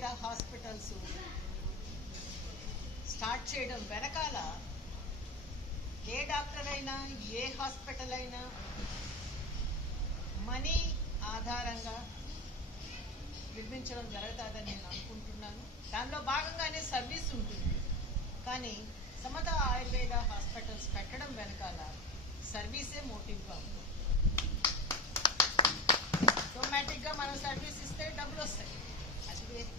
Ayurveda hospitals start చేయడం వెనకాల ఏ doctor అయినా ఏ హాస్పిటల్ అయినా మనీ ఆధారంగా నిర్మించడం జరుగుతుందని నేను అనుకుంటున్నాను. దానిలో భాగంగానే సర్వీస్ ఉంటుంది. కానీ సమత ఆయుర్వేద హాస్పిటల్స్ పెట్టడం వెనకాల సర్వీసే మోటివ్గా ఉంది. ఆటోమేటిక్గా మనం సర్వీస్ ఇస్తే డబ్బులు వస్తాయి, అది వేరే.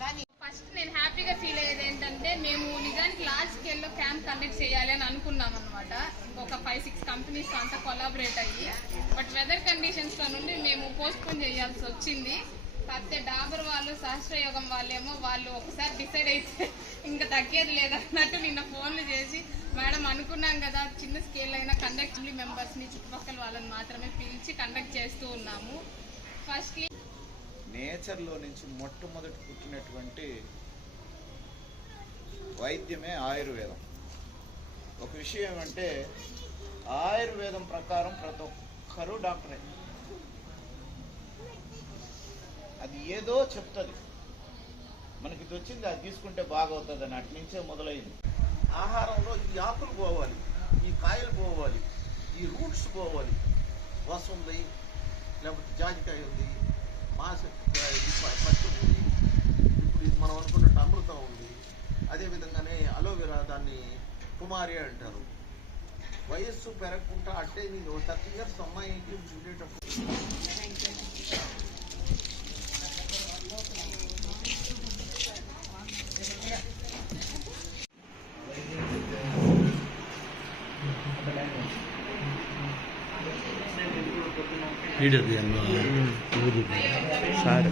కానీ ఫస్ట్ నేను హ్యాపీగా ఫీల్ అయ్యేది ఏంటంటే, మేము నిజానికి లార్జ్ స్కేల్లో క్యాంప్ కండక్ట్ చేయాలి అని అనుకున్నాం అనమాట. ఇంకొక 5-6 కంపెనీస్ అంతా కొలాబరేట్ అయ్యి, బట్ వెదర్ కండిషన్స్లో నుండి మేము పోస్ట్పోన్ చేయాల్సి వచ్చింది. కాకపోతే డాబర్ వాళ్ళు, సహస్రయోగం వాళ్ళేమో వాళ్ళు ఒకసారి డిసైడ్ అయితే ఇంకా తగ్గేది లేదన్నట్టు నిన్న ఫోన్లు చేసి, మేడం అనుకున్నాం కదా చిన్న స్కేల్ అయినా కండక్ట్ మెంబర్స్ని చుట్టుపక్కల వాళ్ళని మాత్రమే పిలిచి కండక్ట్ చేస్తూ ఉన్నాము. ఫస్ట్లీ నేచర్లో నుంచి మొట్టమొదటి పుట్టినటువంటి వైద్యమే ఆయుర్వేదం. ఒక విషయం ఏమంటే, ఆయుర్వేదం ప్రకారం ప్రతి ఒక్కరూ డాక్టరే. అది ఏదో చెప్తుంది, మనకి ఇది వచ్చింది అది తీసుకుంటే బాగవుతుంది అని అటు నుంచే మొదలైంది. ఆహారంలో ఈ ఆకులు పోవాలి, ఈ కాయలు పోవాలి, ఈ రూట్స్ పోవాలి. వసం ఉంది, లేకపోతే జాజికాయ ఉంది, పచ్చి ఉంది, ఇప్పుడు ఇది మనం అనుకున్నట్టు అమృతం ఉంది. అదేవిధంగానే అలోవెరా, దాన్ని కుమారి అంటారు. వయస్సు పెరగకుండా అంటే నేను 30 years అమ్మాయికి చూడేటప్పుడు సార్